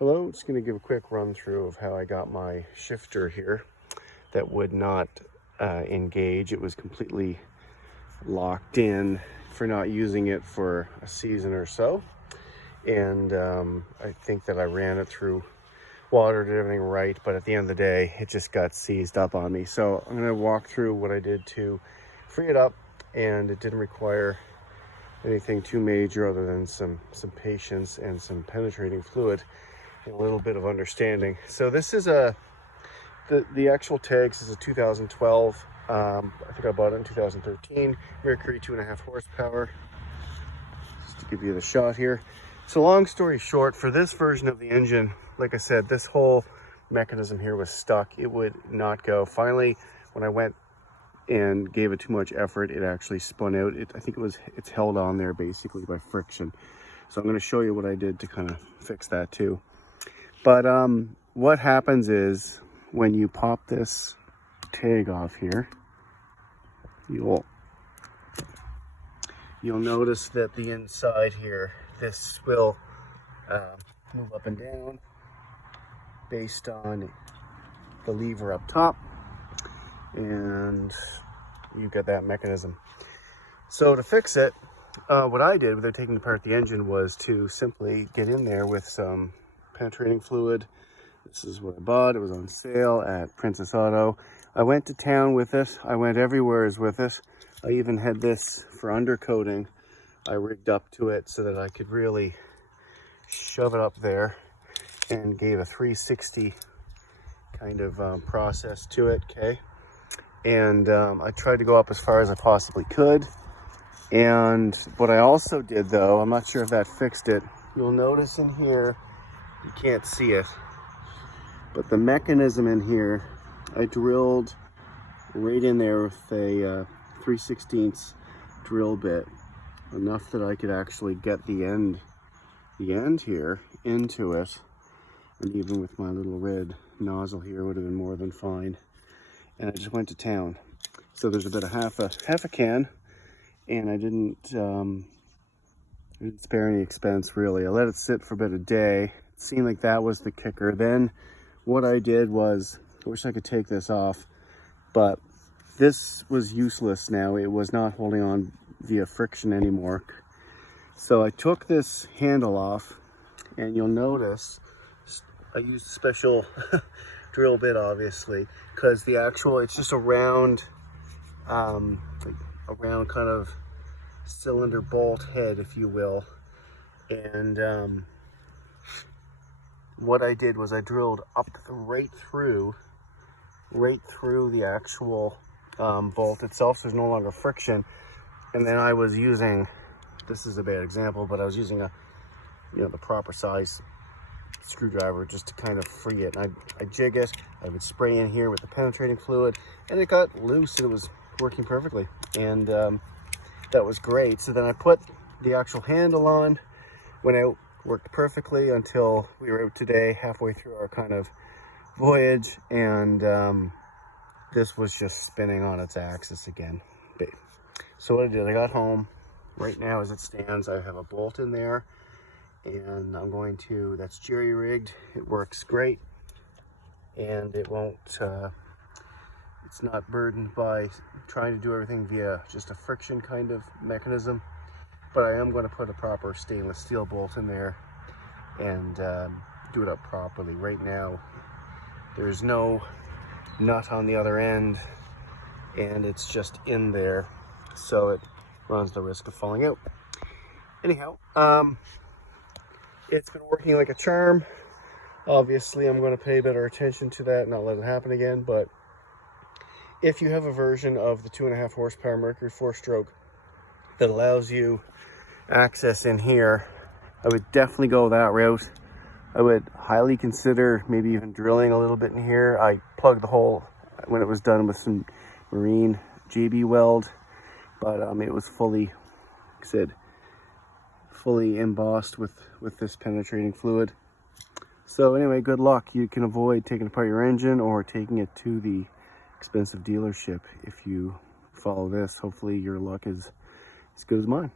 Hello, just going to give a quick run through of how I got my shifter here that would not engage. It was completely locked in for not using it for a season or so. And I think that I ran it through water, did everything right, but at the end of the day, it just got seized up on me. So I'm going to walk through what I did to free it up, and it didn't require anything too major other than some patience and some penetrating fluid and a little bit of understanding. So this is the actual tags is a 2012. I think I bought it in 2013. Mercury 2.5 horsepower. Just to give you the shot here. So long story short, for this version of the engine, like I said, this whole mechanism here was stuck. It would not go. Finally, when I went and gave it too much effort, it actually spun out. I think it's held on there basically by friction. So I'm going to show you what I did to kind of fix that too. But what happens is when you pop this tag off here, you'll notice that the inside here, this will move up and down based on the lever up top, and you've got that mechanism. So to fix it, what I did without taking apart the engine was to simply get in there with some penetrating fluid. This is what I bought. It was on sale at Princess Auto. I went to town with it. I went everywhere with it. I even had this for undercoating. I rigged up to it so that I could really shove it up there, and gave a 360 kind of process to it, okay? And I tried to go up as far as I possibly could. And what I also did, though, I'm not sure if that fixed it, you'll notice in here, you can't see it, but the mechanism in here, I drilled right in there with a 3/16 drill bit, enough that I could actually get the end here into it. And even with my little red nozzle here, would have been more than fine. And I just went to town. So there's about half a can, and I didn't spare any expense really. I let it sit for about a day. It seemed like that was the kicker. Then what I did was, I wish I could take this off, but this was useless now. It was not holding on via friction anymore. So I took this handle off, and you'll notice I used a special drill bit, obviously, because the actual, it's just a round, kind of cylinder bolt head, if you will. And what I did was I drilled up right through the actual bolt itself, so there's no longer friction. And then I was using, this is a bad example, but I was using the proper size screwdriver just to kind of free it. And I jig it, I would spray in here with the penetrating fluid, and it got loose and it was working perfectly. And that was great. So then I put the actual handle on, went out, worked perfectly until we were out today, halfway through our kind of voyage, and this was just spinning on its axis again. So what I did, I got home. Right now, as it stands, I have a bolt in there, and I'm going to, that's jerry rigged. It works great, and it won't, it's not burdened by trying to do everything via just a friction kind of mechanism. But I am going to put a proper stainless steel bolt in there and do it up properly. Right now, there's no nut on the other end, and it's just in there, so it runs the risk of falling out. Anyhow, it's been working like a charm. Obviously, I'm going to pay better attention to that and not let it happen again. But if you have a version of the 2.5 horsepower Mercury 4-stroke that allows you access in here, I would definitely go that route. I would highly consider maybe even drilling a little bit in here. I plugged the hole when it was done with some marine JB weld, but it was fully, like I said, fully embossed with this penetrating fluid. So anyway, good luck. You can avoid taking apart your engine or taking it to the expensive dealership if you follow this. Hopefully your luck is as good as mine.